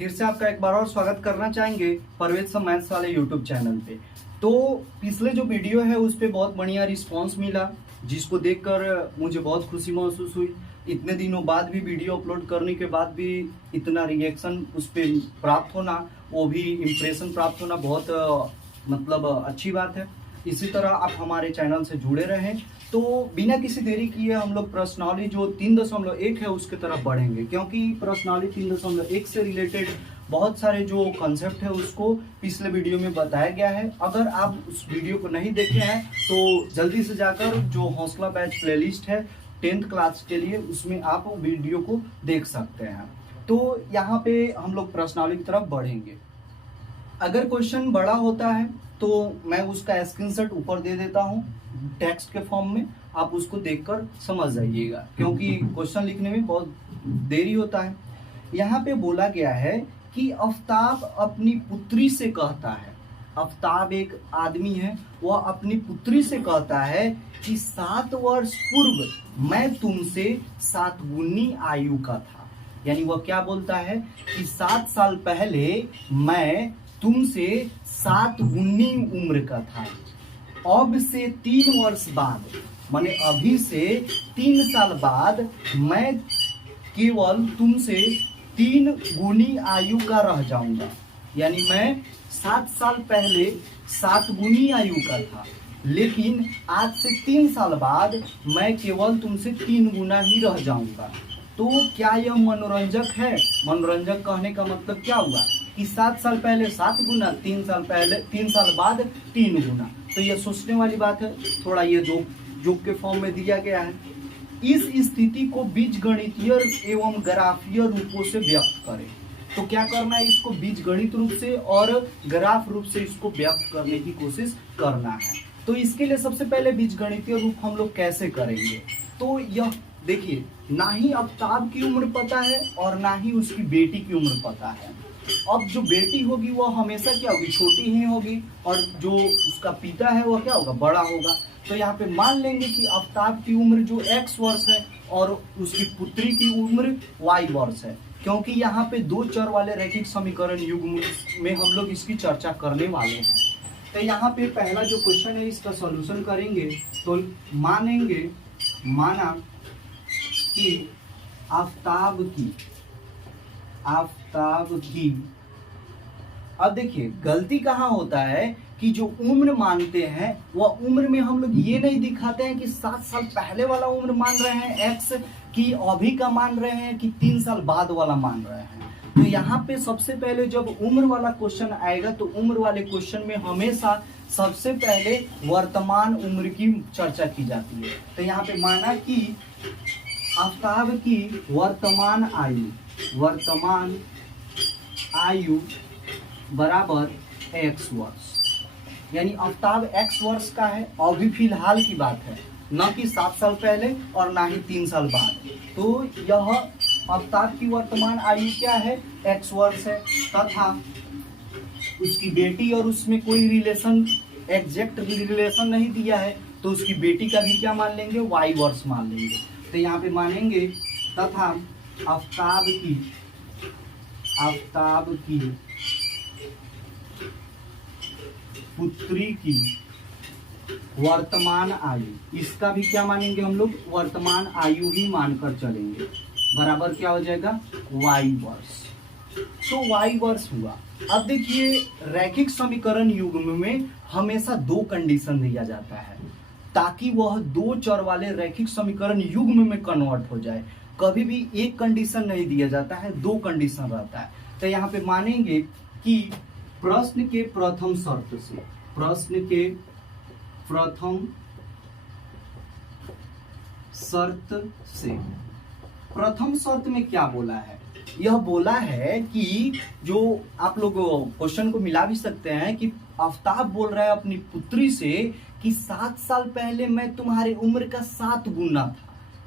फिर से आपका एक बार और स्वागत करना चाहेंगे परवेज सर मैथ्स वाले यूट्यूब चैनल पे। तो पिछले जो वीडियो है उस पर बहुत बढ़िया रिस्पांस मिला, जिसको देखकर मुझे बहुत खुशी महसूस हुई। इतने दिनों बाद भी वीडियो अपलोड करने के बाद भी इतना रिएक्शन उस पर प्राप्त होना, वो भी इम्प्रेशन प्राप्त होना बहुत मतलब अच्छी बात है। इसी तरह आप हमारे चैनल से जुड़े रहें। तो बिना किसी देरी किए हम लोग प्रश्नावली जो 3.1 है उसके तरफ बढ़ेंगे, क्योंकि प्रश्नावली 3.1 से रिलेटेड बहुत सारे जो कॉन्सेप्ट है उसको पिछले वीडियो में बताया गया है। अगर आप उस वीडियो को नहीं देखे हैं तो जल्दी से जाकर जो हौसला बैच प्लेलिस्ट है 10th क्लास के लिए, उसमें आप वीडियो को देख सकते हैं। तो यहाँ पे हम लोग प्रश्नावली की तरफ बढ़ेंगे। अगर क्वेश्चन बड़ा होता है तो मैं उसका स्क्रीनशॉट ऊपर दे देता हूँ टेक्स्ट के फॉर्म में, आप उसको देखकर समझ जाइएगा, क्योंकि क्वेश्चन लिखने में बहुत देरी होता है। यहाँ पे बोला गया है कि आफ्ताब अपनी पुत्री से कहता है, आफ्ताब एक आदमी है, वह अपनी पुत्री से कहता है कि 7 वर्ष पूर्व मैं तुमसे 7 गुनी आयु का था। यानी वह क्या बोलता है कि 7 साल पहले मैं तुमसे 7 गुनी उम्र का था। अब से 3 वर्ष बाद, माने अभी से 3 साल बाद मैं केवल तुमसे 3 गुनी आयु का रह जाऊंगा। यानी मैं 7 साल पहले 7 गुनी आयु का था, लेकिन आज से 3 साल बाद मैं केवल तुमसे 3 गुना ही रह जाऊंगा। तो क्या यह मनोरंजक है? मनोरंजक कहने का मतलब क्या हुआ कि 7 साल पहले 7 गुना, 3 साल बाद 3 गुना। तो यह सोचने वाली बात है। थोड़ा ये जोक के फॉर्म में दिया गया है। इस स्थिति को बीजगणितीय एवं ग्राफीय रूपों से व्यक्त करें। तो क्या करना है, इसको बीजगणित रूप से और ग्राफ रूप से इसको व्यक्त करने की कोशिश करना है। तो इसके लिए सबसे पहले बीजगणितीय रूप हम लोग कैसे करेंगे? तो यह देखिए, ना ही आफ्ताब की उम्र पता है और ना ही उसकी बेटी की उम्र पता है। अब जो बेटी होगी वह हमेशा क्या होगी, छोटी ही होगी, और जो उसका पिता है वह क्या होगा, बड़ा होगा। तो यहाँ पे मान लेंगे कि आफ्ताब की उम्र जो x वर्ष है और उसकी पुत्री की उम्र y वर्ष है, क्योंकि यहाँ पे 2 चर वाले रैखिक समीकरण युग्म में हम लोग इसकी चर्चा करने वाले हैं। तो यहाँ पे पहला जो क्वेश्चन है इसका सॉल्यूशन करेंगे। तो माना कि आफ्ताब की अब देखिए गलती कहाँ होता है कि जो उम्र मानते हैं वह उम्र में हम लोग ये नहीं दिखाते हैं कि 7 साल पहले वाला उम्र मान रहे हैं x की, अभी का मान रहे हैं कि 3 साल बाद वाला मान रहे हैं। तो यहाँ पे सबसे पहले जब उम्र वाला क्वेश्चन आएगा तो उम्र वाले क्वेश्चन में हमेशा सबसे पहले वर्तमान उम्र की चर्चा की जाती है। तो यहाँ पे माना कि आफ्ताब की वर्तमान आयु बराबर x वर्ष। यानी आफ्ताब x वर्ष का है, अभी फिलहाल की बात है, न कि 7 साल पहले और ना ही 3 साल बाद। तो यह आफ्ताब की वर्तमान आयु क्या है, x वर्ष है, तथा उसकी बेटी और उसमें कोई रिलेशन, एग्जैक्ट रिलेशन नहीं दिया है, तो उसकी बेटी का भी क्या मान लेंगे, y वर्ष मान लेंगे। तो यहाँ पे मानेंगे तथा आफ्ताब की पुत्री की वर्तमान आयु, इसका भी क्या मानेंगे हम लोग, वर्तमान आयु ही मानकर चलेंगे, बराबर क्या हो जाएगा, y वर्ष। तो y वर्ष हुआ। अब देखिए रैखिक समीकरण युग्म में हमेशा 2 कंडीशन दिया जाता है ताकि वह 2 चर वाले रैखिक समीकरण युग्म में कन्वर्ट हो जाए। कभी भी एक कंडीशन नहीं दिया जाता है, 2 कंडीशन रहता है। तो यहाँ पे मानेंगे कि प्रश्न के प्रथम प्रथम शर्त में क्या बोला है, यह बोला है कि जो आप लोग क्वेश्चन को मिला भी सकते हैं कि आफ्ताब बोल रहा है अपनी पुत्री से कि 7 साल पहले मैं तुम्हारे उम्र का 7 गुना था।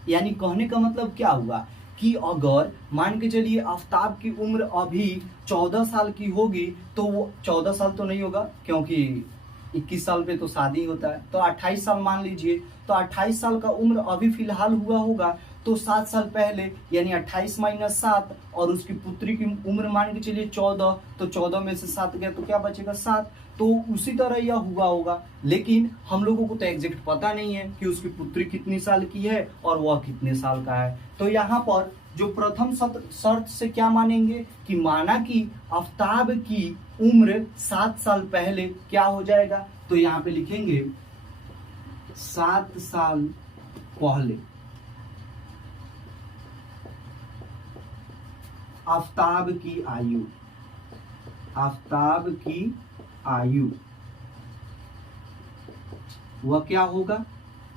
यानी कहने का मतलब क्या हुआ कि अगर मान के चलिए आफ्ताब की उम्र अभी 14 साल की होगी, तो वो 14 साल तो नहीं होगा क्योंकि 21 साल पे तो शादी होता है, तो 28 साल मान लीजिए। तो 28 साल का उम्र अभी फिलहाल हुआ होगा, तो 7 साल पहले यानी 28 माइनस 7 और उसकी पुत्री की उम्र मान के चलिए 14, तो 14 में से 7 गया तो क्या बचेगा 7। तो उसी तरह यह हुआ होगा, लेकिन हम लोगों को तो एग्जैक्ट पता नहीं है कि उसकी पुत्री कितनी साल की है और वह कितने साल का है। तो यहाँ पर जो प्रथम शर्त से क्या मानेंगे कि माना कि आफताब की उम्र 7 साल पहले क्या हो जाएगा, तो यहाँ पे लिखेंगे 7 साल पहले आफताब की आयु, आफताब की आयु वह क्या होगा।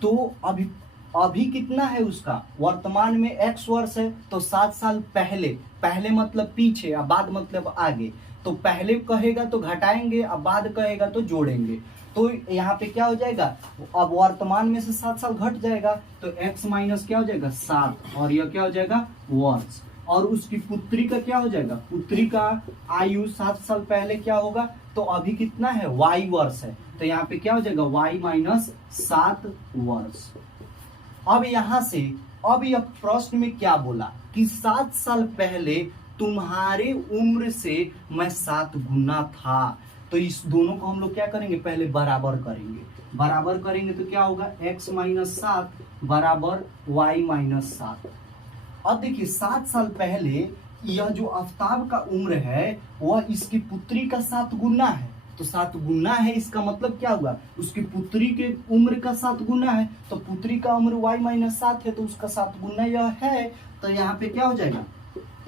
तो अभी कितना है उसका, वर्तमान में x वर्ष है, तो 7 साल पहले, पहले मतलब पीछे, अब बाद मतलब आगे, तो पहले कहेगा तो घटाएंगे, अब बाद कहेगा तो जोड़ेंगे। तो यहाँ पे क्या हो जाएगा, अब वर्तमान में से 7 साल घट जाएगा तो x माइनस क्या हो जाएगा 7, और यह क्या हो जाएगा वर्ष। और उसकी पुत्री का क्या हो जाएगा, पुत्री का आयु 7 साल पहले क्या होगा, तो अभी कितना है y वर्ष है, तो यहाँ पे क्या हो जाएगा y माइनस 7 वर्ष। अब यहां से अब यह प्रश्न में क्या बोला कि 7 साल पहले तुम्हारे उम्र से मैं 7 गुना था, तो इस दोनों को हम लोग क्या करेंगे, पहले बराबर करेंगे। बराबर करेंगे तो क्या होगा x माइनस 7 बराबर y माइनस 7। अब देखिए 7 साल पहले यह जो आफताब का उम्र है वह इसकी पुत्री का 7 गुना है, तो 7 गुना है, इसका मतलब क्या हुआ, उसकी पुत्री के उम्र का 7 गुना है, तो पुत्री का उम्र y माइनस 7 है तो उसका 7 गुना यह है। तो यहाँ पे क्या हो जाएगा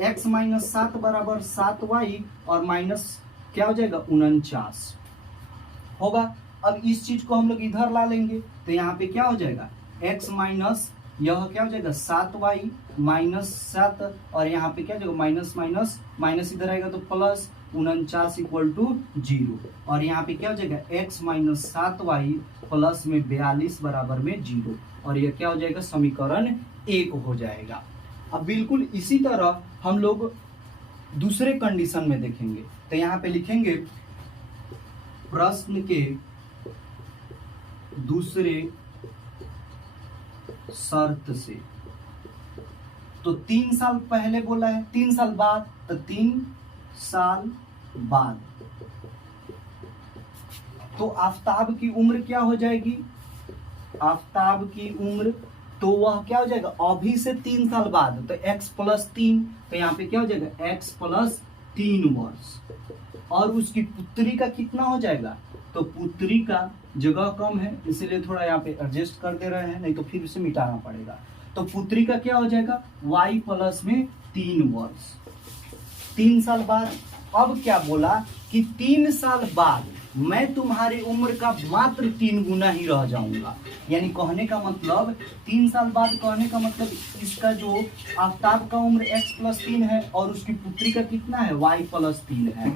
x माइनस 7 बराबर 7y और माइनस क्या हो जाएगा 49 होगा। अब इस चीज को हम लोग इधर ला लेंगे तो यहाँ पे क्या हो जाएगा x माइनस यह क्या हो जाएगा 7y माइनस 7 और यहाँ पे क्या हो जाएगा माइनस माइनस माइनस इधर आएगा तो प्लस 49 इक्वल टू 0 और यहाँ पे क्या हो जाएगा x माइनस 7y प्लस में 42 बराबर में 0 और यह क्या हो जाएगा समीकरण 1 हो जाएगा। अब बिल्कुल इसी तरह हम लोग दूसरे कंडीशन में देखेंगे, तो यहाँ पे लिखेंगे प्रश्न के दूसरे शर्त से, तो 3 साल पहले बोला है, 3 साल बाद, तो 3 साल बाद तो आफताब की उम्र क्या हो जाएगी, आफताब की उम्र तो वह क्या हो जाएगा अभी से 3 साल बाद, तो x प्लस 3, तो यहाँ पे क्या हो जाएगा x प्लस 3 वर्ष। और उसकी पुत्री का कितना हो जाएगा, तो पुत्री का जगह कम है इसलिए थोड़ा यहाँ पे एडजस्ट कर दे रहे हैं, नहीं तो फिर से मिटाना पड़ेगा। तो पुत्री का क्या हो जाएगा y प्लस में 3 वर्ष 3 साल बाद। अब क्या बोला कि 3 साल बाद मैं तुम्हारी उम्र का मात्र 3 गुना ही रह जाऊंगा, यानी कहने का मतलब 3 साल बाद, कहने का मतलब इसका जो आफताब का उम्र x प्लस 3 है और उसकी पुत्री का कितना है y प्लस 3 है,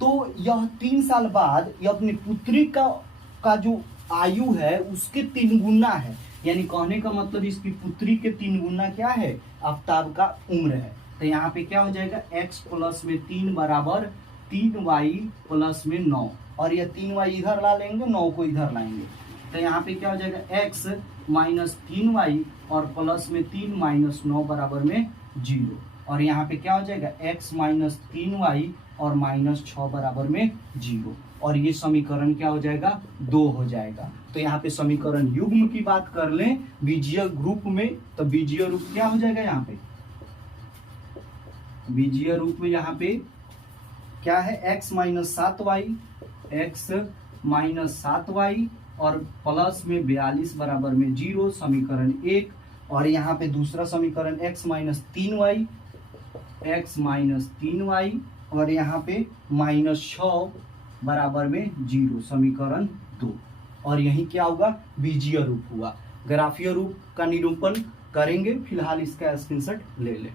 तो यह 3 साल बाद यह अपनी पुत्री का जो आयु है उसके 3 गुना है, यानी कहने का मतलब इसकी पुत्री के 3 गुना क्या है आफताब का उम्र है। तो यहाँ पे क्या हो जाएगा x प्लस में 3 बराबर 3y प्लस में 9 और यह 3y इधर ला लेंगे 9 को इधर लाएंगे, तो यहाँ पे क्या हो जाएगा x माइनस 3y और प्लस में 3 माइनस 9 बराबर में 0 और यहाँ पे क्या हो जाएगा x माइनस 3y और माइनस 6 बराबर में 0 और ये समीकरण क्या हो जाएगा 2 हो जाएगा। तो यहाँ पे समीकरण युग्म की बात कर लें बीजीय ग्रुप में, तो बीजीय रूप क्या हो जाएगा, यहाँ पे बीजीय रूप में यहाँ पे क्या है x minus 7y x minus 7y और प्लस में 42 बराबर में 0 समीकरण 1 और यहाँ पे दूसरा समीकरण x माइनस 3y और यहाँ पे माइनस 6 बराबर में 0 समीकरण 2 और यही क्या होगा बीजीय रूप हुआ। ग्राफीय रूप का निरूपण करेंगे, फिलहाल इसका स्क्रीनशॉट ले लें।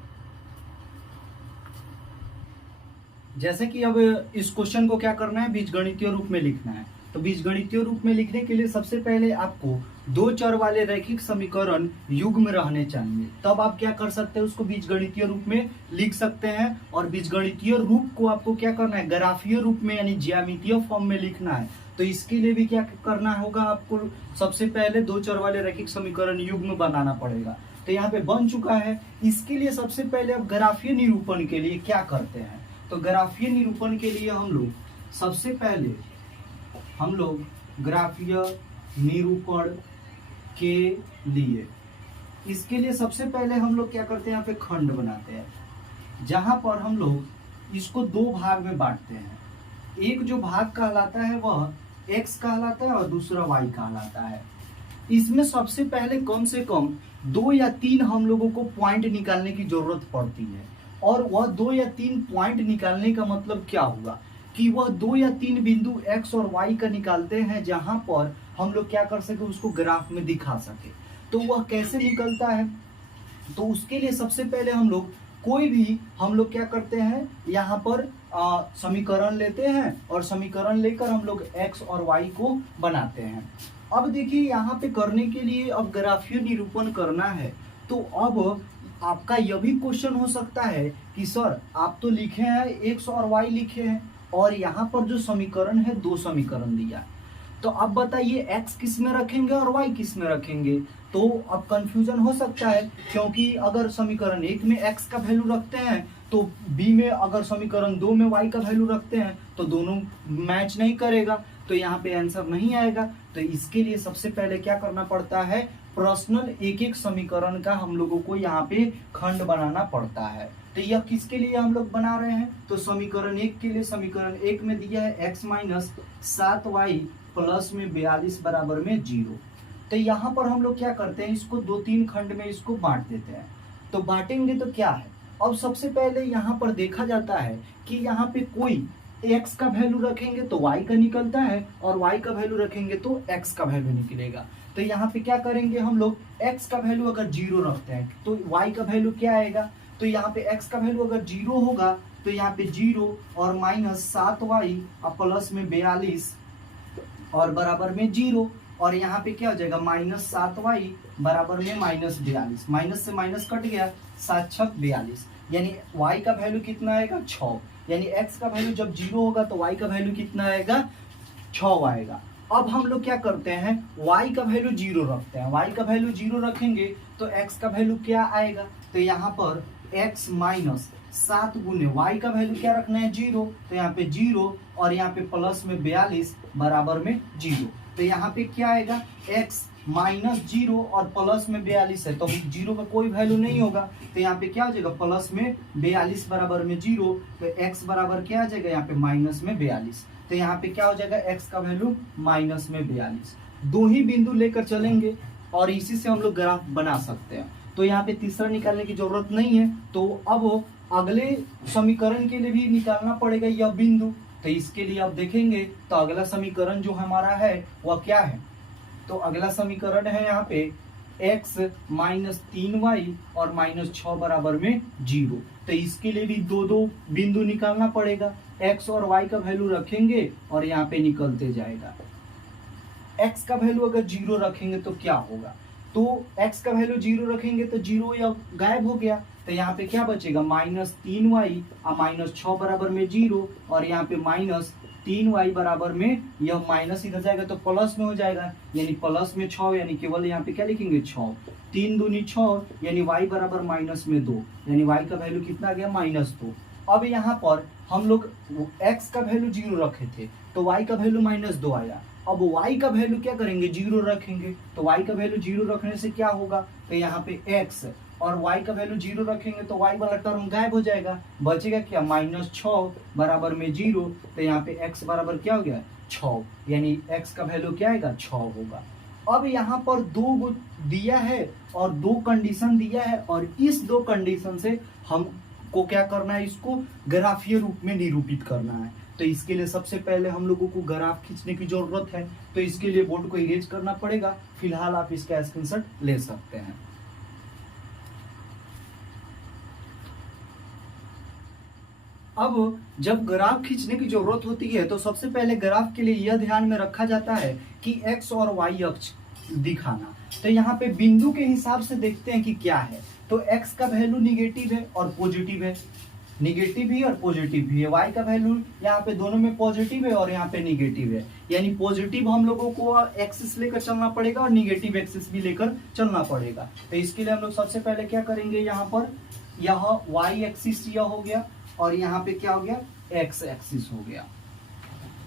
जैसे कि अब इस क्वेश्चन को क्या करना है बीजगणितीय रूप में लिखना है, तो बीजगणितीय रूप में लिखने के लिए सबसे पहले आपको 2 चर वाले रैखिक समीकरण युग्म रहने चाहिए, तब आप क्या कर सकते हैं उसको बीजगणितीय रूप में लिख सकते हैं। और बीजगणितीय रूप को आपको क्या करना है ग्राफीय रूप में यानी ज्यामितीय फॉर्म में लिखना है, तो इसके लिए भी क्या करना होगा आपको सबसे पहले 2 चर वाले रैखिक समीकरण युग्म बनाना पड़ेगा। तो यहाँ पे बन चुका है। इसके लिए सबसे पहले अब ग्राफीय निरूपण के लिए क्या करते हैं, तो ग्राफीय निरूपण के लिए हम लोग सबसे पहले ग्राफीय निरूपण के लिए इसके लिए सबसे पहले हम लोग क्या करते हैं, यहाँ पे खंड बनाते हैं, जहां पर हम लोग इसको दो भाग में बांटते हैं। एक जो भाग कहलाता है वह x कहलाता है और दूसरा y कहलाता है। इसमें सबसे पहले कम से कम 2 या 3 हम लोगों को पॉइंट निकालने की जरूरत पड़ती है। और वह 2 या 3 पॉइंट निकालने का मतलब क्या हुआ कि वह 2 या 3 बिंदु x और y का निकालते हैं, जहां पर हम लोग क्या कर सके, उसको ग्राफ में दिखा सके। तो वह कैसे निकलता है, तो उसके लिए सबसे पहले हम लोग कोई भी हम लोग क्या करते हैं, यहाँ पर समीकरण लेते हैं और समीकरण लेकर हम लोग x और y को बनाते हैं। अब देखिए यहाँ पे करने के लिए अब ग्राफीय निरूपण करना है, तो अब आपका यह भी क्वेश्चन हो सकता है कि सर आप तो लिखे हैं x और y लिखे हैं और यहाँ पर जो समीकरण है 2 समीकरण दिया है, तो अब बताइए x किस में रखेंगे और y किस में रखेंगे। तो अब कंफ्यूजन हो सकता है, क्योंकि अगर समीकरण 1 में x का वैल्यू रखते हैं तो b में अगर समीकरण 2 में y का वैल्यू रखते हैं तो दोनों मैच नहीं करेगा, तो यहाँ पे आंसर नहीं आएगा। तो इसके लिए सबसे पहले क्या करना पड़ता है, पर्सनल एक एक समीकरण का हम लोगों को यहाँ पे खंड बनाना पड़ता है। तो यह किसके लिए हम लोग बना रहे हैं, तो समीकरण 1 के लिए समीकरण 1 में दिया है x माइनस 7y प्लस में 42 बराबर में 0। तो यहाँ पर हम लोग क्या करते हैं, इसको 2-3 खंड में इसको बांट देते हैं। तो बांटेंगे तो क्या है, अब सबसे पहले यहाँ पर देखा जाता है कि यहाँ पे कोई x का वैल्यू रखेंगे तो y का निकलता है और y का वैल्यू रखेंगे तो x का वैल्यू निकलेगा। तो यहाँ पे क्या करेंगे, हम लोग x का वैल्यू अगर 0 रखते हैं तो y का वैल्यू क्या आएगा, तो यहाँ पे x का वैल्यू अगर 0 होगा तो यहाँ पे 0 और माइनस 7y प्लस में 42 और बराबर में 0, और यहाँ पे क्या हो जाएगा माइनस 7y बराबर में माइनस 42, माइनस से माइनस कट गया, 7 छक 42, यानी y का वैल्यू कितना आएगा 6, यानी x का वैल्यू जब 0 होगा तो y का वैल्यू कितना आएगा 6 आएगा। अब हम लोग क्या करते हैं, y का वैल्यू 0 रखते हैं, y का वैल्यू 0 रखेंगे तो x का वैल्यू क्या आएगा, तो यहाँ पर x माइनस 7 गुने y का वैल्यू क्या रखना है 0, तो यहाँ पे 0 और यहाँ पे प्लस में 42 बराबर में 0। तो यहाँ पे क्या आएगा, x माइनस 0 और प्लस में 42 है तो 0 का कोई वैल्यू नहीं होगा, तो यहाँ पे क्या हो जाएगा प्लस में 42 बराबर में 0, तो x बराबर क्या आ जाएगा यहाँ पे माइनस में 42। तो यहाँ पे क्या हो जाएगा, x का वैल्यू माइनस में 42। 2 ही बिंदु लेकर चलेंगे और इसी से हम लोग ग्राफ बना सकते हैं। तो यहाँ पे तीसरा निकालने की जरूरत नहीं है, तो अब अगले समीकरण के लिए भी निकालना पड़ेगा यह बिंदु। तो इसके लिए आप देखेंगे तो अगला समीकरण जो हमारा है वह क्या है, तो अगला समीकरण है यहाँ पे x माइनस 3y और माइनस 6 बराबर में 0। तो इसके लिए भी 2 बिंदु निकालना पड़ेगा, x और y का वैल्यू रखेंगे और यहाँ पे निकलते जाएगा। x का वैल्यू अगर 0 रखेंगे तो क्या होगा, तो x का वैल्यू 0 रखेंगे तो 0 या गायब हो गया, तो यहाँ पे क्या बचेगा माइनस 3y और माइनस 6 बराबर में 0, और यहाँ पे माइनस 3y बराबर में यह माइनस इधर जाएगा तो प्लस में हो जाएगा, यानी प्लस में 6, यानी केवल यहाँ पे क्या लिखेंगे 6, 3 दूनी 6, यानी y बराबर माइनस में 2, यानी y का वैल्यू कितना आ गया -2। अब यहाँ पर हम लोग x का वैल्यू 0 रखे थे तो y का वैल्यू -2 आया। अब y का वैल्यू क्या करेंगे 0 रखेंगे, तो y का वैल्यू 0 रखने से क्या होगा, तो यहाँ पे x और y का वैल्यू 0 रखेंगे तो y वाला टर्म गायब हो जाएगा, बचेगा क्या -6 बराबर में 0। तो यहाँ पे x बराबर क्या हो गया 6, यानी x का वैल्यू क्या आएगा 6 होगा। अब यहाँ पर 2 दिया है और 2 कंडीशन दिया है, और इस 2 कंडीशन से हमको क्या करना है, इसको ग्राफीय रूप में निरूपित करना है। तो इसके लिए सबसे पहले हम लोगों को ग्राफ खींचने की जरूरत है, तो इसके लिए बोर्ड को इरेज करना पड़ेगा। फिलहाल आप इसका स्क्रीनशॉट ले सकते हैं। अब जब ग्राफ खींचने की जरूरत होती है तो सबसे पहले ग्राफ के लिए यह ध्यान में रखा जाता है कि x और y अक्ष दिखाना। तो यहाँ पे बिंदु के हिसाब से देखते हैं कि क्या है, तो x का वैल्यू निगेटिव है और पॉजिटिव है, निगेटिव भी और पॉजिटिव भी है। y का वैल्यू यहाँ पे दोनों में पॉजिटिव है और यहाँ पे निगेटिव है, यानी पॉजिटिव हम लोगों को एक्सिस लेकर चलना पड़ेगा और निगेटिव एक्सिस भी लेकर चलना पड़ेगा। तो इसके लिए हम लोग सबसे पहले क्या करेंगे, यहाँ पर यह y एक्सिस यह हो गया और यहाँ पे क्या हो गया, x एक्सिस हो गया।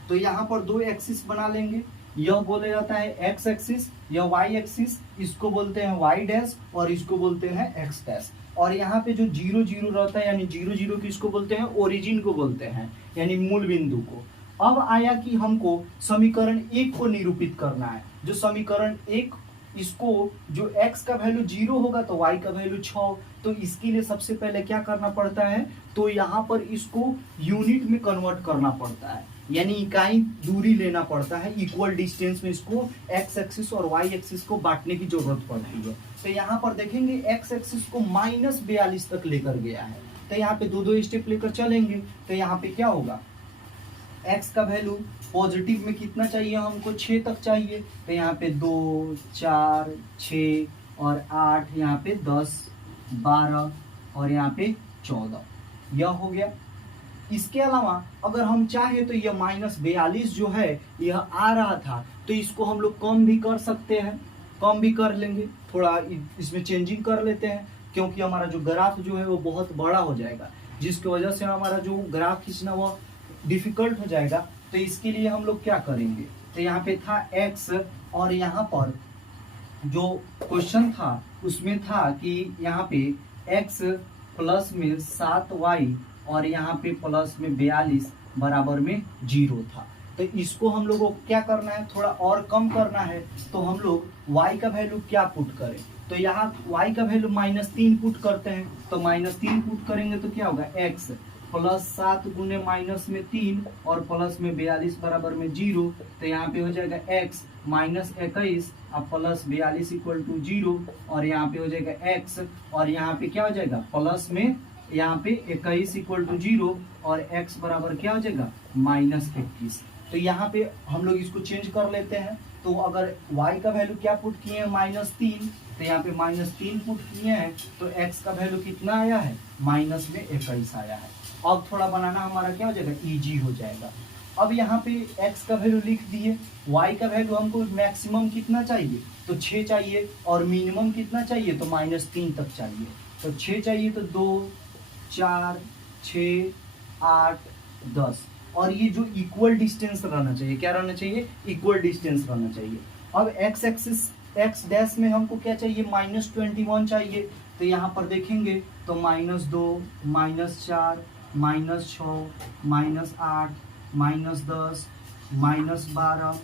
तो यहाँ पर दो एक्सिस बना लेंगे, यह बोला जाता है x एक्सिस, यह y एक्सिस, इसको बोलते हैं y डैश और इसको बोलते हैं x डैश। और यहाँ पे जो 0 0 रहता है, यानी 0 0 किसको बोलते हैं, ओरिजिन को बोलते हैं, यानी मूल बिंदु को। अब आया कि हमको समीकरण 1 को निरूपित करना है। जो समीकरण 1, इसको जो x का वैल्यू 0 होगा तो y का वैल्यू 6, तो इसके लिए सबसे पहले क्या करना पड़ता है, तो यहाँ पर इसको यूनिट में कन्वर्ट करना पड़ता है, यानी इकाई दूरी लेना पड़ता है। इक्वल डिस्टेंस में इसको x एक्सिस और y एक्सिस को बांटने की जरूरत पड़ती है। तो यहाँ पर देखेंगे x एक्सिस को -42 तक लेकर गया है, तो यहाँ पे दो स्टेप लेकर चलेंगे। तो यहाँ पे क्या होगा, x का वैल्यू पॉजिटिव में कितना चाहिए हमको, 6 तक चाहिए। तो यहाँ पे 2 4 6 और 8, यहाँ पे 10 12 और यहाँ पे 14, यह हो गया। इसके अलावा अगर हम चाहे तो यह -42 जो है यह आ रहा था, तो इसको हम लोग कम भी कर सकते हैं, कम भी कर लेंगे, थोड़ा इसमें चेंजिंग कर लेते हैं, क्योंकि हमारा जो ग्राफ जो है वो बहुत बड़ा हो जाएगा, जिसकी वजह से हमारा जो ग्राफ खींचना वो डिफिकल्ट हो जाएगा। तो इसके लिए हम लोग क्या करेंगे, तो यहाँ पे था x और यहाँ पर जो क्वेश्चन था उसमें था कि यहाँ पे x प्लस में 7y और यहाँ पे प्लस में 42 बराबर में 0 था। तो इसको हम लोगों को क्या करना है, थोड़ा और कम करना है। तो हम लोग y का वैल्यू क्या पुट करें, तो यहाँ y का वैल्यू -3 पुट करते हैं। तो -3 पुट करेंगे तो क्या होगा, x प्लस 7 गुने -3 और प्लस में 42 बराबर में 0। तो यहाँ पे हो जाएगा x -21 और प्लस 42 इक्वल टू 0, और यहाँ पे हो जाएगा x और यहाँ पे क्या हो जाएगा, प्लस में यहाँ पे 21 इक्वल टू 0 और x बराबर क्या हो जाएगा, -21। तो यहाँ पे हम लोग इसको चेंज कर लेते हैं। तो अगर y का वैल्यू क्या पुट किए हैं, -3, तो यहाँ पे -3 पुट किए हैं, तो x का वैल्यू कितना आया है, -21 आया है। अब थोड़ा बनाना हमारा क्या हो जाएगा, इजी हो जाएगा। अब यहाँ पे x का वैल्यू लिख दिए, y का वैल्यू हमको मैक्सिमम कितना चाहिए, तो 6 चाहिए, और मिनिमम कितना चाहिए, तो -3 तक चाहिए। तो 6 चाहिए तो 2 4 6 8 10, और ये जो इक्वल डिस्टेंस रहना चाहिए, क्या रहना चाहिए, इक्वल डिस्टेंस रहना चाहिए। अब x एक्सिस x डैश में हमको क्या चाहिए, -21 चाहिए। तो यहाँ पर देखेंगे तो -2 -4 -6 -8 -10 -12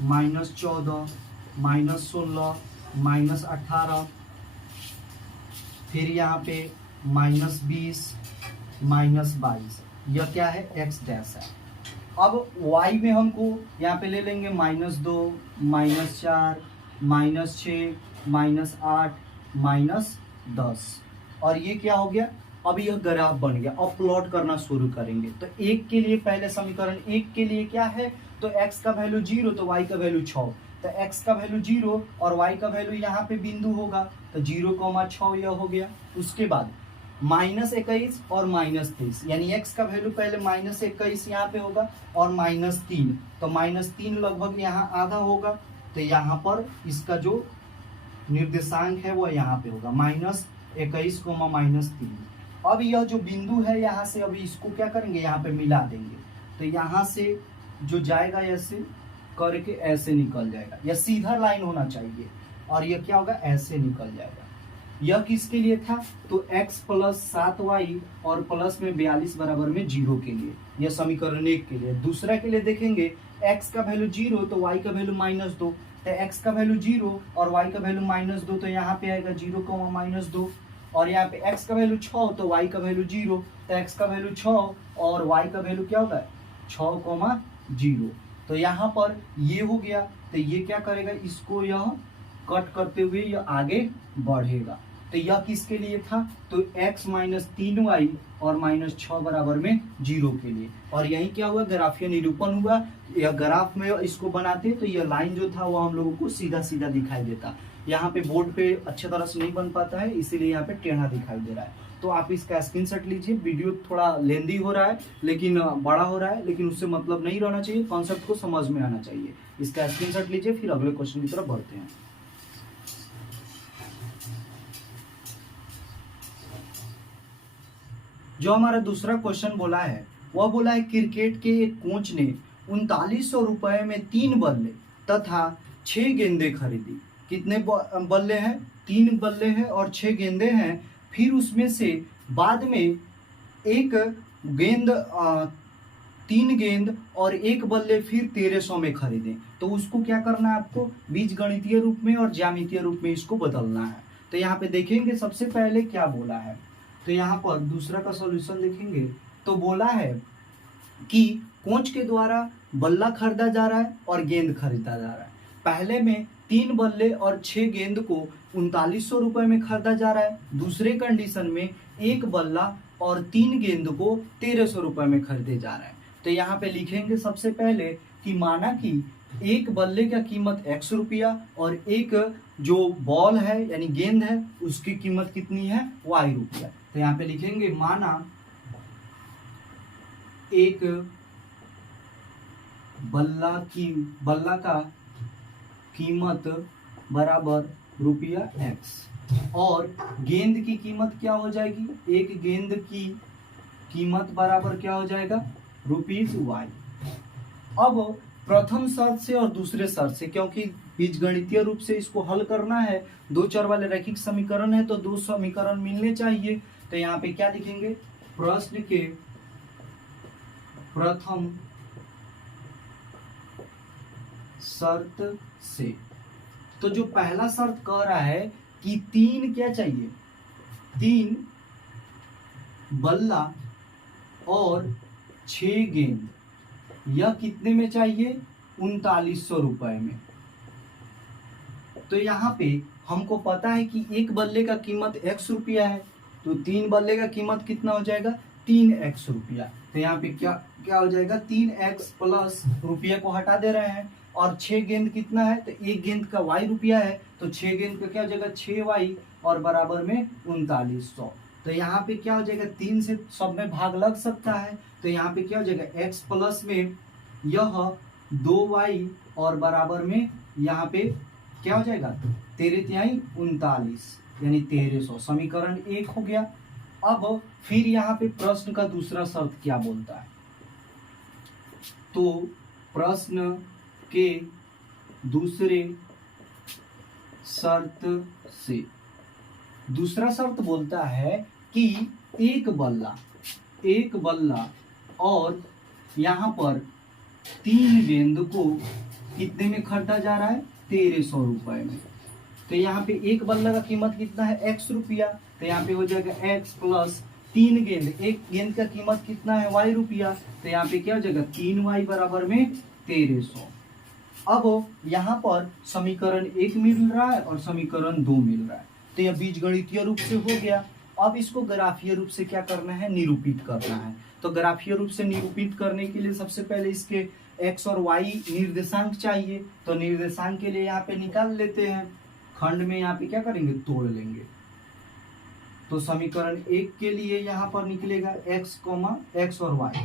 -14 -16 -18, फिर यहाँ पे -20 -22, यह क्या है, x डैश है। अब y में हमको यहाँ पे ले लेंगे -2 -4 -6 -8 -10, और ये क्या हो गया, अब यह ग्राफ बन गया। अब प्लॉट करना शुरू करेंगे। तो एक के लिए पहले समीकरण 1 के लिए क्या है, तो x का वैल्यू 0 तो y का वैल्यू 6, तो x का वैल्यू 0 और y का वैल्यू यहाँ पे बिंदु होगा, तो 0,6 यह हो गया। उसके बाद -21 और -23, यानी x का वैल्यू पहले -21 यहाँ पे होगा और -3, तो -3 लगभग यहाँ आधा होगा। तो यहाँ पर इसका जो निर्देशांक है वो यहाँ पे होगा -21, -3। अब यह जो बिंदु है यहाँ से, अभी इसको क्या करेंगे, यहाँ पे मिला देंगे। तो यहाँ से जो जाएगा ऐसे करके ऐसे निकल जाएगा, या सीधा लाइन होना चाहिए, और यह क्या होगा, ऐसे निकल जाएगा। यह किसके लिए था, तो x प्लस 7y और प्लस में 42 बराबर में 0 के लिए, यह समीकरण 1 के लिए। दूसरा के लिए देखेंगे x का वैल्यू 0 तो y का वैल्यू -2, तो x का वैल्यू 0 और y का वैल्यू -2, तो यहाँ पे आएगा 0, -2, और यहाँ पे x का वैल्यू 6 तो y का वैल्यू 0, तो x का वैल्यू 6 और y का वैल्यू क्या होगा, 6,0। तो यहाँ पर ये हो गया। तो ये क्या करेगा, इसको यह कट करते हुए यह आगे बढ़ेगा। तो यह किसके लिए था, तो x -3y और -6 बराबर में 0 के लिए। और यही क्या हुआ, ग्राफीय निरूपण हुआ। यह ग्राफ में इसको बनाते तो यह लाइन जो था वो हम लोगों को सीधा सीधा दिखाई देता। यहाँ पे बोर्ड पे अच्छे तरह से नहीं बन पाता है, इसीलिए यहाँ पे टेढ़ा दिखाई दे रहा है। तो आप इसका स्क्रीनशॉट लीजिए। वीडियो थोड़ा लेंदी हो रहा है, लेकिन बड़ा हो रहा है, लेकिन उससे मतलब नहीं रहना चाहिए, कॉन्सेप्ट को समझ में आना चाहिए। इसका स्क्रीनशॉट लीजिए, फिर अगले क्वेश्चन की तरफ बढ़ते हैं। जो हमारा दूसरा क्वेश्चन बोला है, वह बोला है क्रिकेट के एक कोच ने 3900 रुपए में 3 बल्ले तथा 6 गेंदे खरीदी। कितने बल्ले हैं? 3 बल्ले हैं और 6 गेंदे हैं। फिर उसमें से बाद में एक गेंद 3 गेंद और 1 बल्ले फिर 1300 में खरीदे। तो उसको क्या करना है आपको? बीजगणितीय रूप में और ज्यामितीय रूप में इसको बदलना है। तो यहाँ पे देखेंगे सबसे पहले क्या बोला है। तो यहाँ पर दूसरा का सॉल्यूशन देखेंगे तो बोला है कि कोच के द्वारा बल्ला खरीदा जा रहा है और गेंद खरीदा जा रहा है। पहले में 3 बल्ले और 6 गेंद को 3900 रुपए में खरीदा जा रहा है। दूसरे कंडीशन में 1 बल्ला और 3 गेंद को 1300 रुपए में खरीदे जा रहा है। तो यहाँ पे लिखेंगे सबसे पहले कि माना कि 1 बल्ले का कीमत x रुपया और एक जो बॉल है यानी गेंद है उसकी कीमत कितनी है? y रुपया। तो यहाँ पे लिखेंगे माना एक बल्ला का कीमत बराबर रुपया x और गेंद की कीमत क्या हो जाएगी? एक गेंद की कीमत बराबर क्या हो जाएगा? ₹y। अब प्रथम शर्त से और दूसरे शर्त से, क्योंकि बीजगणितीय रूप से इसको हल करना है, 2 चर वाले रैखिक समीकरण है तो 2 समीकरण मिलने चाहिए। तो यहाँ पे क्या लिखेंगे? प्रश्न के प्रथम शर्त से। तो जो पहला शर्त कह रहा है कि 3 क्या चाहिए? 3 बल्ला और 6 गेंद, यह कितने में चाहिए? 3900 रुपए में। तो यहाँ पे हमको पता है कि 1 बल्ले का कीमत x रुपया है, तो 3 बल्ले का कीमत कितना हो जाएगा? 3x रुपया। तो यहाँ पे क्या हो जाएगा? 3x प्लस रुपया को हटा दे रहे हैं और 6 गेंद कितना है? तो 1 गेंद का y रुपया है, तो 6 गेंद का क्या हो जाएगा? 6y और बराबर में 3900। तो यहाँ पे क्या हो जाएगा? 3 से सब में भाग लग सकता है, तो यहाँ पे क्या हो जाएगा? x प्लस में यह 2y और बराबर में यहाँ पे क्या हो जाएगा? 13 39 यानी 1300। समीकरण 1 हो गया। अब फिर यहाँ पे प्रश्न का दूसरा शर्त क्या बोलता है? तो प्रश्न के दूसरे शर्त से दूसरा शर्त बोलता है कि एक बल्ला और यहाँ पर 3 गेंद को कितने में खरीदा जा रहा है? 1300 रुपए में। तो यहाँ पे 1 बल्ला का कीमत कितना है? x रुपया। तो यहाँ पे हो जाएगा x प्लस 3 गेंद, 1 गेंद का कीमत कितना है? y रुपया। तो यहाँ पे क्या हो जाएगा? 3y बराबर में 1300। अब यहाँ पर समीकरण 1 मिल रहा है और समीकरण 2 मिल रहा है, तो यह बीजगणितीय रूप से हो गया। अब इसको ग्राफीय रूप से क्या करना है? निरूपित करना है। तो ग्राफीय रूप से निरूपित करने के लिए सबसे पहले इसके x और y निर्देशांक चाहिए। तो निर्देशांक के लिए यहाँ पे निकाल लेते हैं, खंड में यहाँ पे क्या करेंगे? तोड़ लेंगे। तो समीकरण 1 के लिए यहाँ पर निकलेगा x और y।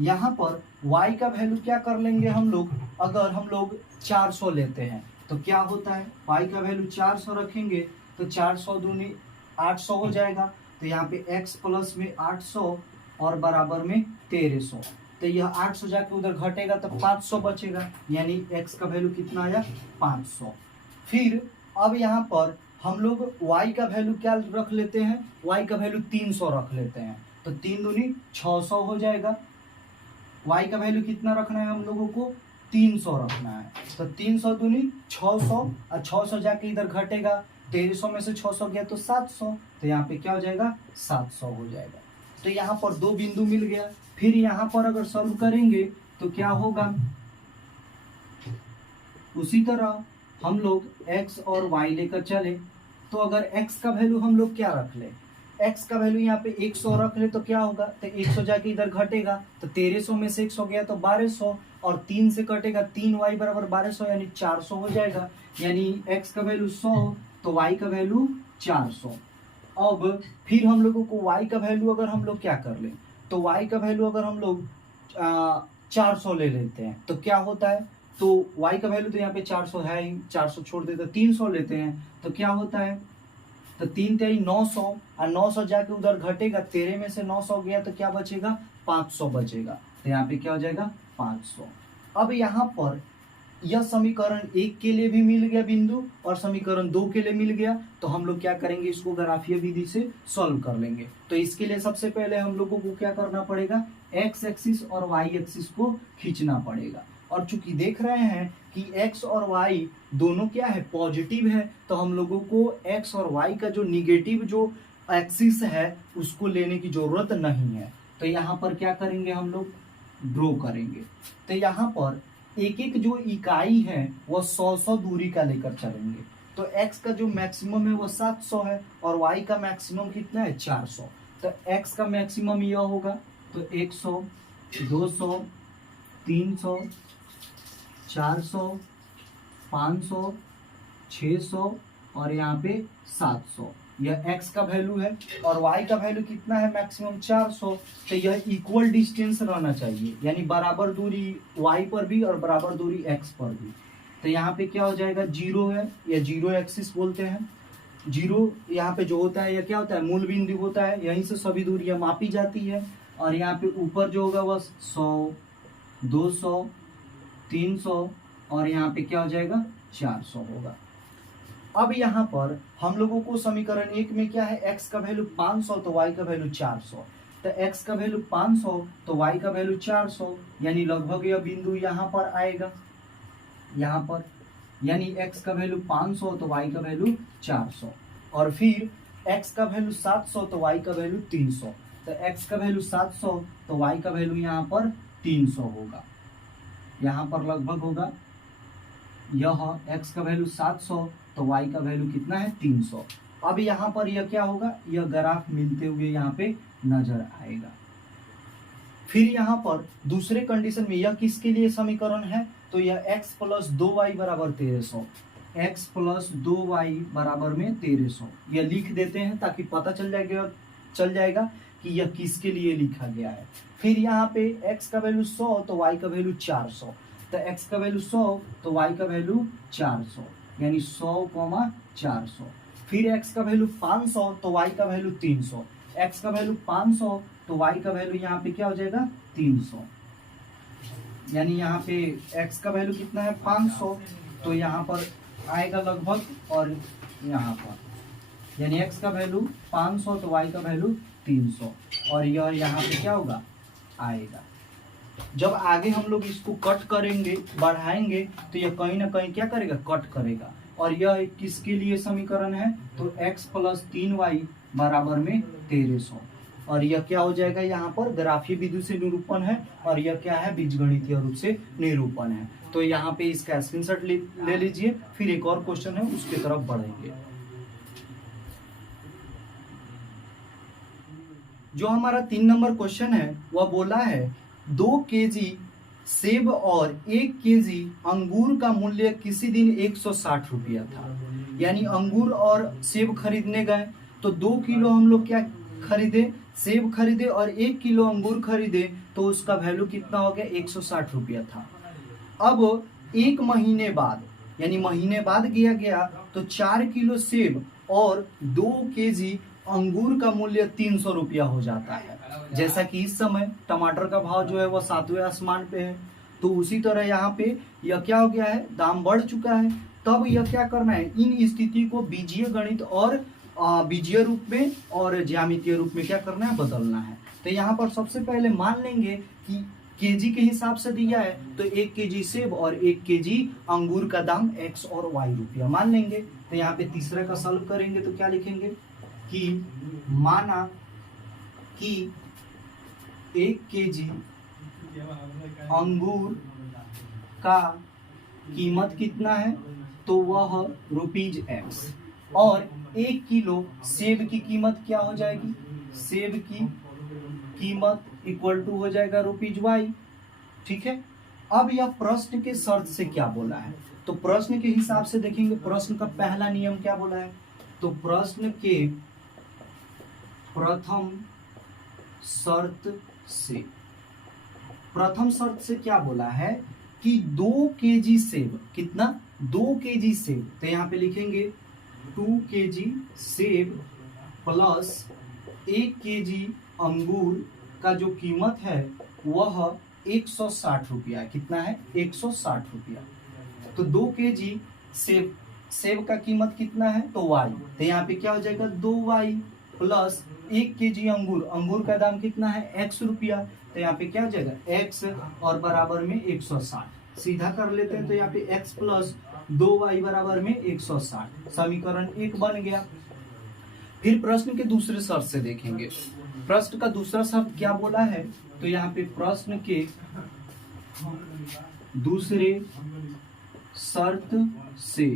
यहाँ पर y का वैल्यू क्या कर लेंगे हम लोग? अगर हम लोग 400 लेते हैं तो क्या होता है? y का वैल्यू 400 रखेंगे तो 400 दूनी 800 हो जाएगा। तो यहाँ पे x प्लस में 800 और बराबर में 1300। तो यह 800 जाके उधर घटेगा तो 500 बचेगा, यानी x का वैल्यू कितना आया? 500। फिर अब यहाँ पर हम लोग y का वैल्यू क्या रख लेते हैं? y का वैल्यू 300 रख लेते हैं, तो 3 दूनी 600 हो जाएगा। y का वैल्यू कितना रखना है हम लोगों को? 300 रखना है। तो 300 दूनी 600 और 600 जाके इधर घटेगा, 1300 में से 600 गया तो 700। तो यहाँ पे क्या हो जाएगा? 700 हो जाएगा। तो यहाँ पर 2 बिंदु मिल गया। फिर यहाँ पर अगर सॉल्व करेंगे तो क्या होगा? उसी तरह हम लोग x और y लेकर चले, तो अगर x का वैल्यू हम लोग क्या रख ले? x का वैल्यू यहाँ पे 100 रख ले तो क्या होगा? तो 100 जाके इधर घटेगा, तो 1300 में से 100 गया तो 1200 और 3 से कटेगा, 3y बराबर 1200 यानी 400 हो जाएगा। यानी x का वैल्यू 100 तो y का वैल्यू 400। अब फिर हम लोगों को y का वैल्यू अगर हम लोग क्या कर लें, तो y का वैल्यू अगर हम लोग 400 ले लेते हैं तो क्या होता है, तो y का वैल्यू तो यहाँ पे 400 है ही, 400 छोड़ देते 300 लेते हैं तो क्या होता है, तो 3 3 900 और 900 जाके उधर घटेगा, 13 में से 900 गया तो क्या बचेगा, 500 बचेगा। तो यहाँ पे क्या हो जाएगा 500। अब यहाँ पर यह समीकरण 1 के लिए भी मिल गया बिंदु और समीकरण 2 के लिए मिल गया, तो हम लोग क्या करेंगे, इसको ग्राफीय विधि से सॉल्व कर लेंगे। तो इसके लिए सबसे पहले हम लोगों को क्या करना पड़ेगा, एक्स एक्सिस और वाई एक्सिस को खींचना पड़ेगा। और चूंकि देख रहे हैं कि x और y दोनों क्या है, पॉजिटिव है, तो हम लोगों को x और y का जो निगेटिव जो एक्सिस है उसको लेने की जरूरत नहीं है। तो यहाँ पर क्या करेंगे, हम लोग ड्रॉ करेंगे। तो यहाँ पर एक एक जो इकाई है वो 100 दूरी का लेकर चलेंगे। तो x का जो मैक्सिमम है वो 700 है और y का मैक्सिमम कितना है, 400। तो x का मैक्सिमम यह होगा, तो 100, 200, 300, 400, 500, 600 और यहाँ पे 700, यह x का वैल्यू है। और y का वैल्यू कितना है, मैक्सिमम 400। तो यह इक्वल डिस्टेंस रहना चाहिए, यानी बराबर दूरी y पर भी और बराबर दूरी x पर भी। तो यहाँ पे क्या हो जाएगा, 0 है, या 0 एक्सिस बोलते हैं। 0 यहाँ पे जो होता है यह क्या होता है, मूल बिंदु होता है, यहीं से सभी दूरियां मापी जाती है। और यहाँ पे ऊपर जो होगा वह 100, 200, 300 और यहाँ पे क्या हो जाएगा, 400 होगा। अब यहाँ पर हम लोगों को समीकरण 1 में क्या है, x का वैल्यू 500 तो y का वैल्यू 400। तो x का वैल्यू 500 तो y का वैल्यू 400, यानी लगभग यह बिंदु यहाँ पर आएगा, यहाँ पर, यानी x का वैल्यू 500 तो y का वैल्यू 400। और फिर x का वैल्यू 700 तो y का वैल्यू 300। तो x का वैल्यू 700 तो y का वैल्यू यहाँ पर 300 होगा, यहाँ पर लगभग होगा यह x का वैल्यू 700 तो y का वैल्यू कितना है, 300। अब यहाँ पर यह क्या होगा, यह ग्राफ मिलते हुए यहाँ पे नजर आएगा। फिर यहाँ पर दूसरे कंडीशन में यह किसके लिए समीकरण है, तो यह x प्लस 2y बराबर 1300, x प्लस 2y बराबर में 1300 यह लिख देते हैं ताकि पता चल जाएगा कि यह किसके लिए लिखा गया है। फिर यहाँ पे x का वैल्यू 100 तो y का वैल्यू 400। तो x का वैल्यू 100 तो y का वैल्यू 400, यानी 100,400। फिर x का वैल्यू 500 तो y का वैल्यू 300। x का वैल्यू 500 तो y का वैल्यू यहाँ पे क्या हो जाएगा, 300, यानी यहाँ पे x का वैल्यू कितना है, 500, तो यहाँ पर आएगा लगभग, और यहाँ पर यानी x का वैल्यू 500 तो y का वैल्यू 300, और यह यहाँ पे क्या होगा, आएगा। जब आगे हम लोग इसको कट करेंगे, बढ़ाएंगे, तो यह कहीं ना कहीं क्या करेगा, कट करेगा। और यह किसके लिए समीकरण है, तो x प्लस 3y बराबर में 1300, और यह क्या हो जाएगा, यहाँ पर ग्राफीय विधि से निरूपण है, और यह क्या है, बीजगणितीय रूप से निरूपण है। तो यहाँ पे इसका स्क्रीनशॉट ले लीजिए। फिर एक और क्वेश्चन है, उसके तरफ बढ़ेंगे। जो हमारा 3 नंबर क्वेश्चन है वह बोला है 2 केजी सेब और 1 केजी अंगूर का मूल्य किसी दिन 160 रुपया था। यानी अंगूर और सेब खरीदने गए तो 2 किलो हम लोग क्या खरीदे, सेब खरीदे, और 1 किलो अंगूर खरीदे, तो उसका वैल्यू कितना हो गया, 160 रुपया था। अब 1 महीने बाद, यानी महीने बाद गया तो 4 किलो सेब और 2 केजी अंगूर का मूल्य 300 रुपया हो जाता है। जैसा कि इस समय टमाटर का भाव जो है वह 7वें आसमान पे है, तो उसी तरह यहाँ पे यह क्या हो गया है, दाम बढ़ चुका है। तब यह क्या करना है, इन स्थिति को बीजीय गणित और बीजीय रूप में और ज्यामितीय रूप में क्या करना है, बदलना है। तो यहाँ पर सबसे पहले मान लेंगे कि केजी के हिसाब से दिया है, तो 1 केजी सेब और 1 केजी अंगूर का दाम x और y रुपया मान लेंगे। तो यहाँ पे तीसरे का सॉल्व करेंगे तो क्या लिखेंगे कि माना कि 1 केजी अंगूर का कीमत कितना है, तो वह ₹x, और 1 किलो सेब की कीमत क्या हो जाएगी, सेब की कीमत इक्वल टू हो जाएगा ₹y। ठीक है। अब यह प्रश्न के शर्त से क्या बोला है, तो प्रश्न के हिसाब से देखेंगे। प्रश्न का पहला नियम क्या बोला है, तो प्रश्न के प्रथम शर्त से, प्रथम शर्त से क्या बोला है कि 2 kg सेब, कितना 2 kg सेब, तो यहाँ पे लिखेंगे 2 kg सेब प्लस 1 kg अंगूर का जो कीमत है वह 160 रुपया है। कितना है 160 रुपया। तो 2 kg सेब, सेब का कीमत कितना है तो y, तो यहाँ पे क्या हो जाएगा 2y प्लस 1 kg अंगूर, अंगूर का दाम कितना है x रुपया, तो यहाँ पे क्या हो जाएगा x और बराबर में 160, सीधा कर लेते हैं तो यहाँ पे x प्लस 2y बराबर में 160, समीकरण 1 बन गया। फिर प्रश्न के दूसरे शर्त से देखेंगे, प्रश्न का दूसरा शर्त क्या बोला है, तो यहाँ पे प्रश्न के दूसरे शर्त से,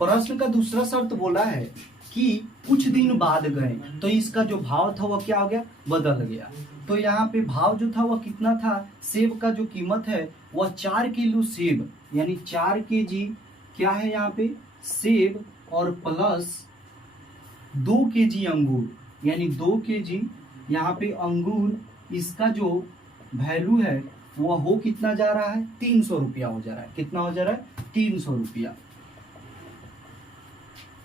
प्रश्न का दूसरा शर्त बोला है कि कुछ दिन बाद गए, तो इसका जो भाव था वह क्या हो गया बदल गया। तो यहाँ पे भाव जो था वह कितना था, सेब का जो कीमत है वह 4 किलो सेब यानी 4 kg क्या है यहाँ पे सेब और प्लस 2 kg अंगूर यानी 2 kg यहाँ पे अंगूर, इसका जो वैल्यू है वह हो कितना जा रहा है 300 रुपया हो जा रहा है। कितना हो जा रहा है 300 रुपया।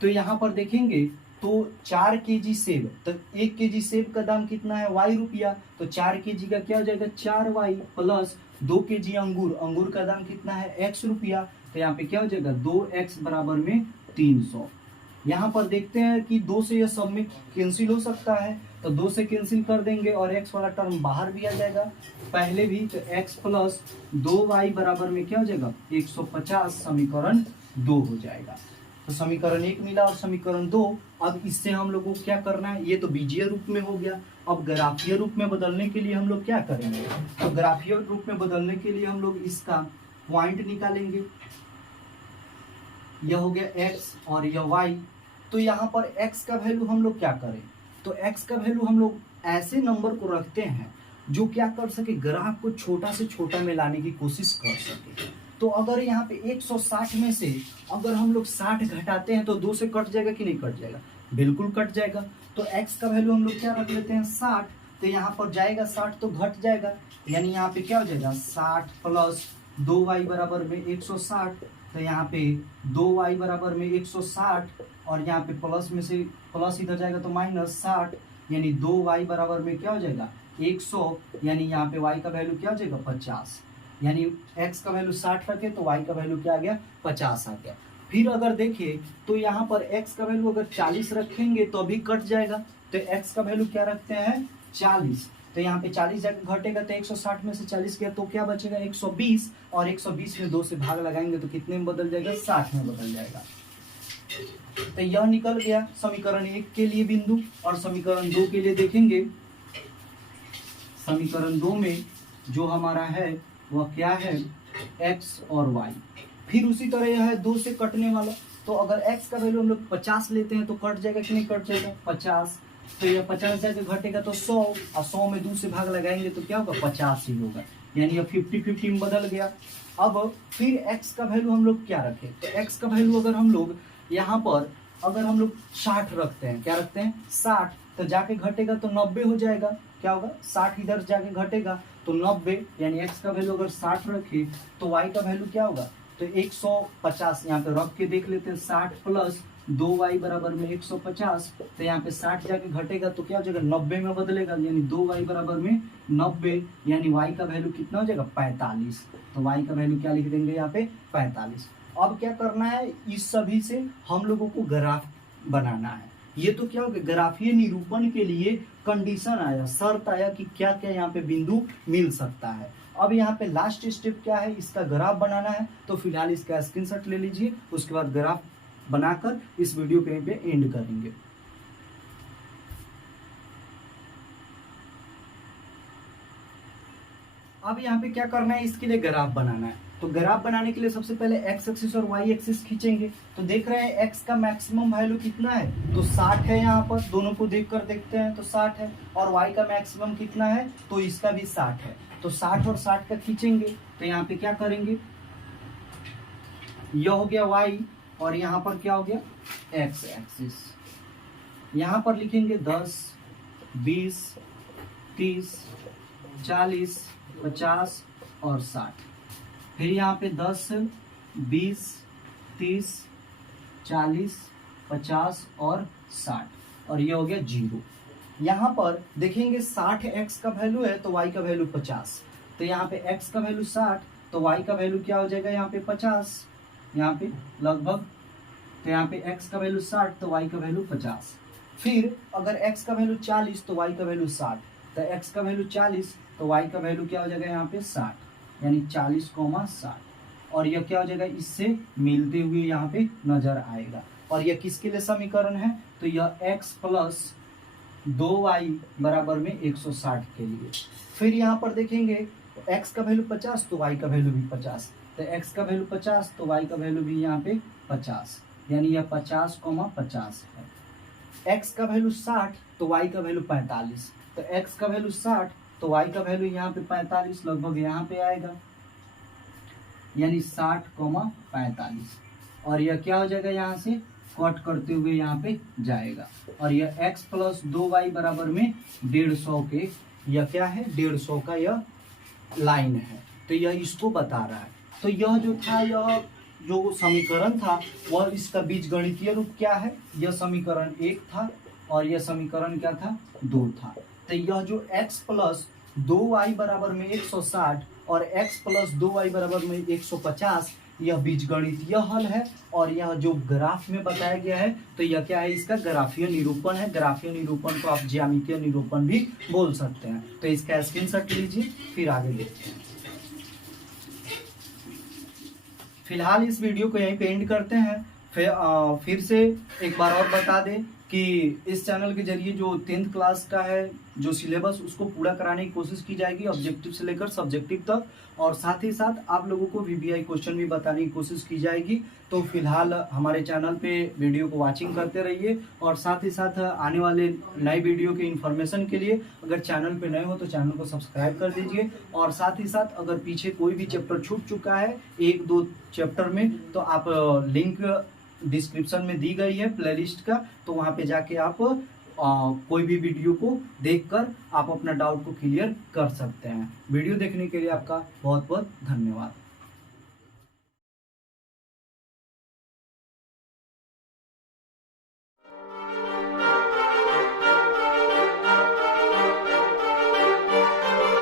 तो यहाँ पर देखेंगे तो 4 kg सेब, तो 1 kg सेब का दाम कितना है y रुपया, तो 4 kg का क्या हो जाएगा 4y प्लस 2 kg अंगूर, अंगूर का दाम कितना है x रुपया, तो यहाँ पे क्या हो जाएगा 2x बराबर में 300। यहाँ पर देखते हैं कि 2 से यह सब में कैंसिल हो सकता है, तो 2 से कैंसिल कर देंगे और x वाला टर्म बाहर भी आ जाएगा पहले भी, तो x प्लस 2y बराबर में क्या हो जाएगा 150, समीकरण 2 हो जाएगा। तो समीकरण 1 मिला और समीकरण 2। अब इससे हम लोगों को क्या करना है, ये तो बीजीय रूप में हो गया, अब ग्राफीय रूप में बदलने के लिए हम लोग क्या करेंगे, तो ग्राफीय रूप में बदलने के लिए हम लोग इसका पॉइंट निकालेंगे, यह हो गया x और यह y। तो यहाँ पर x का वैल्यू हम लोग क्या करें, तो x का वैल्यू हम लोग ऐसे नंबर को रखते हैं जो क्या कर सके, ग्राफ को छोटा से छोटा में लाने की कोशिश कर सके। तो अगर यहाँ पे 160 में से अगर हम लोग 60 घटाते हैं तो 2 से कट जाएगा कि नहीं कट जाएगा, बिल्कुल कट जाएगा। तो x का वैल्यू हम लोग क्या रख लेते हैं 60, तो यहाँ पर जाएगा 60 तो घट जाएगा, यानी यहाँ पे क्या हो जाएगा 60 प्लस 2y बराबर में 160, तो यहाँ पे 2y बराबर में 160 और यहाँ पे प्लस में से प्लस इधर जाएगा तो माइनस 60, यानी 2y बराबर में क्या हो जाएगा 100, यानी यहाँ पे y का वैल्यू क्या हो जाएगा 50, यानी x का वैल्यू 60 रखे तो y का वैल्यू क्या आ गया 50 आ गया। फिर अगर देखें तो यहाँ पर x का वैल्यू अगर 40 रखेंगे तो अभी कट जाएगा, तो x का वैल्यू क्या रखते हैं 40, तो यहाँ पे 40 जाकर घटेगा तो 160 में से 40 गया तो क्या बचेगा 120, और 120 में 2 से भाग लगाएंगे तो कितने में बदल जाएगा 60 में बदल जाएगा। तो यह निकल गया समीकरण 1 के लिए बिंदु, और समीकरण 2 के लिए देखेंगे, समीकरण 2 में जो हमारा है वह क्या है x और y। फिर उसी तरह यह है 2 से कटने वाला, तो अगर x का वैल्यू हम लोग 50 लेते हैं तो कट जाएगा कि नहीं कट जाएगा 50, तो यह 50 जाकर घटेगा तो 100, और 100 में 2 से भाग लगाएंगे तो क्या होगा 50 ही होगा, यानी यह 50-50 में बदल गया। अब फिर x का वैल्यू हम लोग क्या रखें, तो x का वैल्यू अगर हम लोग यहाँ पर अगर हम लोग 60 रखते हैं, क्या रखते हैं 60, तो जाके घटेगा तो 90 हो जाएगा, क्या होगा 60 इधर जाके घटेगा तो 90, यानी x का वैल्यू अगर 60 रखे तो y का वैल्यू क्या होगा, तो 150 यहाँ पे रख के देख लेते हैं, 60 प्लस 2y बराबर में 150, तो यहाँ पे 60 जाके घटेगा तो क्या हो जाएगा 90 में बदलेगा, यानी 2y बराबर में 90, यानी y का वैल्यू कितना हो जाएगा 45, तो y का वैल्यू क्या लिख देंगे यहाँ पे 45। अब क्या करना है, इस सभी से हम लोगों को ग्राफ बनाना है। ये तो क्या हो गया ग्राफीय निरूपण के लिए कंडीशन आया, शर्त आया कि क्या क्या यहाँ पे बिंदु मिल सकता है। अब यहाँ पे लास्ट स्टेप क्या है, इसका ग्राफ बनाना है, तो फिलहाल इसका स्क्रीनशॉट ले लीजिए, उसके बाद ग्राफ बनाकर इस वीडियो पे एंड करेंगे। अब यहाँ पे क्या करना है, इसके लिए ग्राफ बनाना है। तो ग्राफ बनाने के लिए सबसे पहले x एक्सिस और y एक्सिस खींचेंगे, तो देख रहे हैं x का मैक्सिमम वैल्यू कितना है, तो 60 है, यहाँ पर दोनों को देखकर देखते हैं तो 60 है, और y का मैक्सिमम कितना है, तो इसका भी 60 है, तो 60 और 60 का खींचेंगे, तो यहाँ पे क्या करेंगे, यह हो गया y और यहाँ पर क्या हो गया एक्स एक्सिस। यहाँ पर लिखेंगे 10, 20, 30, 40, 50 और 60। फिर यहाँ पे 10, 20, 30, 40, 50 और 60 और ये हो गया 0। यहाँ पर देखेंगे 60x का वैल्यू है तो y का वैल्यू 50, तो यहाँ पे x का वैल्यू 60 तो y का वैल्यू क्या हो जाएगा यहाँ पे 50, यहाँ पे लगभग। तो यहाँ पे x का वैल्यू 60 तो y का वैल्यू 50। फिर अगर x का वैल्यू 40 तो y का वैल्यू 60, तो x का वैल्यू 40 तो y का वैल्यू क्या हो जाएगा यहाँ पे 60, यानी 40,60 और यह क्या हो जाएगा इससे मिलते हुए यहाँ पे नजर आएगा। और यह किसके लिए समीकरण है, तो यह x प्लस 2y बराबर में 160 के लिए। फिर यहाँ पर देखेंगे x का वैल्यू 50 तो y का वैल्यू भी 50, तो x का वैल्यू 50 तो y का वैल्यू भी यहाँ पे 50, यानी यह 50,50 है। x का वैल्यू 60 तो y का वैल्यू 45, तो x का वैल्यू 60 तो y का वैल्यू यहाँ पे 45 लगभग यहाँ पे आएगा, यानी 60,45 और यह क्या हो जाएगा यहाँ से कट करते हुए यहाँ पे जाएगा। और यह x प्लस 2y बराबर में 150 के, यह क्या है 150 का यह लाइन है, तो यह इसको बता रहा है। तो यह जो था यह जो समीकरण था वह इसका बीजगणितीय रूप क्या है, यह समीकरण 1 था और यह समीकरण क्या था 2 था। तो यह जो x प्लस 2y बराबर में 160 और x प्लस 2y बराबर में 150 यह बीजगणितीय हल है। और यह जो ग्राफ में बताया गया है तो यह क्या है इसका ग्राफीय निरूपण है। ग्राफीय निरूपण को आप ज्यामितीय निरूपण भी बोल सकते हैं। तो इसका स्क्रीनशॉट लीजिए, फिर आगे देखते हैं। फिलहाल इस वीडियो को यहीं पे एंड करते हैं। फिर से एक बार और बता दें कि इस चैनल के जरिए जो 10th क्लास का है जो सिलेबस उसको पूरा कराने की कोशिश की जाएगी, ऑब्जेक्टिव से लेकर सब्जेक्टिव तक, और साथ ही साथ आप लोगों को वीबीआई क्वेश्चन भी बताने की कोशिश की जाएगी। तो फिलहाल हमारे चैनल पे वीडियो को वॉचिंग करते रहिए और साथ ही साथ आने वाले नए वीडियो के इन्फॉर्मेशन के लिए अगर चैनल पे नए हो तो चैनल को सब्सक्राइब कर दीजिए। और साथ ही साथ अगर पीछे कोई भी चैप्टर छूट चुका है 1-2 चैप्टर में, तो आप लिंक डिस्क्रिप्शन में दी गई है प्लेलिस्ट का, तो वहां पे जाके आप कोई भी वीडियो को देखकर आप अपना डाउट को क्लियर कर सकते हैं। वीडियो देखने के लिए आपका बहुत बहुत धन्यवाद।